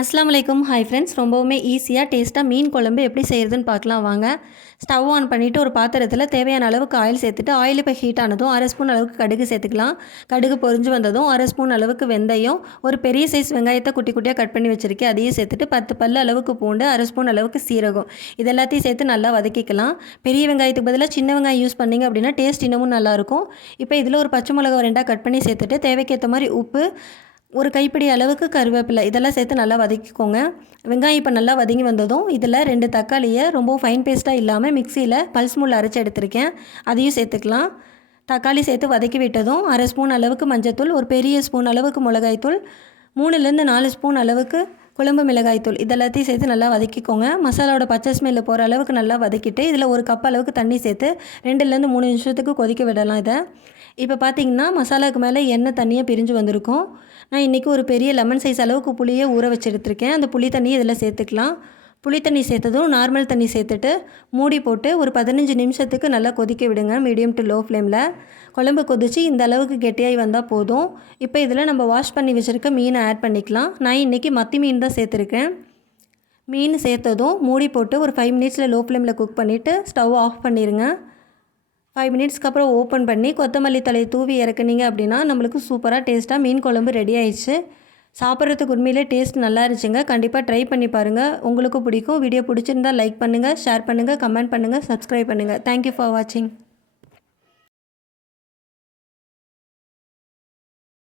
அஸ்ஸலாமு அலைக்கும். Hi friends. ரொம்பவுமே ஈஸியாக டேஸ்ட்டாக மீன் குழம்பு எப்படி செய்கிறதுன்னு பார்க்கலாம் வாங்க. ஸ்டவ் ஆன் பண்ணிவிட்டு ஒரு பாத்திரத்தில் தேவையான அளவுக்கு ஆயில் சேர்த்துட்டு ஆயில் இப்போ ஹீட் ஆனதும் 1/2 ஸ்பூன் அளவுக்கு கடுகு சேர்த்துக்கலாம். கடுகு பொரிஞ்சு வந்ததும் 1/2 ஸ்பூன் அளவுக்கு வெந்தயம், ஒரு பெரிய சைஸ் வெங்காயத்தை குட்டி குட்டியாக கட் பண்ணி வச்சுருக்கேன், அதையும் சேர்த்துட்டு 10 பல் அளவுக்கு பூண்டு, 1/2 ஸ்பூன் அளவுக்கு சீரகம், இது எல்லாத்தையும் சேர்த்து நல்லா வதக்கிக்கலாம். பெரிய வெங்காயத்துக்கு பதிலாக சின்ன வெங்காயம் யூஸ் பண்ணிங்க அப்படின்னா டேஸ்ட் இன்னமும் நல்லாயிருக்கும். இப்போ இதில் ஒரு பச்சை மிளகா 2 கட் பண்ணி சேர்த்துட்டு தேவைக்கேற்ற மாதிரி உப்பு, ஒரு கைப்பிடி அளவுக்கு கருவேப்பிலை இதெல்லாம் சேர்த்து நல்லா வதக்கிக்கோங்க. வெங்காயம் இப்போ நல்லா வதங்கி வந்ததும் இதில் 2 தக்காளியை ரொம்ப ஃபைன் பேஸ்ட்டாக இல்லாமல் மிக்சியில் பல்ஸ் மூல் அரைச்சி எடுத்திருக்கேன், அதையும் சேர்த்துக்கலாம். தக்காளி சேர்த்து வதக்கி விட்டதும் 1/2 ஸ்பூன் அளவுக்கு மஞ்சத்தூள், ஒரு பெரிய ஸ்பூன் அளவுக்கு மிளகாய்த்தூள், 3லேருந்து 4 ஸ்பூன் அளவுக்கு குழம்பு மிளகாய்த்தூள் இதெல்லாத்தையும் சேர்த்து நல்லா வதக்கிக்கோங்க. மசாலாவோட பச்சை ஸ்மெல்லு போகிற அளவுக்கு நல்லா வதக்கிட்டு இதில் ஒரு கப் அளவுக்கு தண்ணி சேர்த்து 2லேருந்து 3 நிமிஷத்துக்கு கொதிக்க விடலாம். இதை இப்போ பார்த்திங்கன்னா மசாலாவுக்கு மேலே எண்ணெய் தண்ணியாக பிரிஞ்சு வந்திருக்கும். நான் இன்றைக்கி ஒரு பெரிய லெமன் சைஸ் அளவுக்கு புளியை ஊற வச்சு எடுத்திருக்கேன். அந்த புளி தண்ணியை இதில் சேர்த்துக்கலாம். புளி தண்ணி சேர்த்ததும் நார்மல் தண்ணி சேர்த்துட்டு மூடி போட்டு ஒரு 15 நிமிஷத்துக்கு நல்லா கொதிக்க விடுங்க, மீடியம் டு லோ ஃப்ளேமில். குழம்பு கொதித்து இந்த அளவுக்கு கெட்டியாகி வந்தால் போதும். இப்போ இதில் நம்ம வாஷ் பண்ணி வச்சுருக்க மீனை ஆட் பண்ணிக்கலாம். நான் இன்றைக்கி மத்தி மீன் தான் சேர்த்துருக்கேன். மீன் சேர்த்ததும் மூடி போட்டு ஒரு 5 மினிட்ஸில் லோ ஃப்ளேமில் குக் பண்ணிவிட்டு ஸ்டவ் ஆஃப் பண்ணிடுங்க. 5 மினிட்ஸ்க்கு அப்புறம் ஓப்பன் பண்ணி கொத்தமல்லி தழையை தூவி இறக்குனீங்க அப்படின்னா நம்மளுக்கு சூப்பராக டேஸ்ட்டாக மீன் குழம்பு ரெடி ஆயிடுச்சு. சாப்பிட்றதுக்கு உண்மையிலே டேஸ்ட் நல்லா இருந்துச்சுங்க. கண்டிப்பாக ட்ரை பண்ணி பாருங்கள், உங்களுக்கு பிடிக்கும். வீடியோ பிடிச்சிருந்தால் லைக் பண்ணுங்கள், ஷேர் பண்ணுங்கள், கமெண்ட் பண்ணுங்கள், சப்ஸ்கிரைப் பண்ணுங்கள். தேங்க்யூ ஃபார் வாட்சிங்.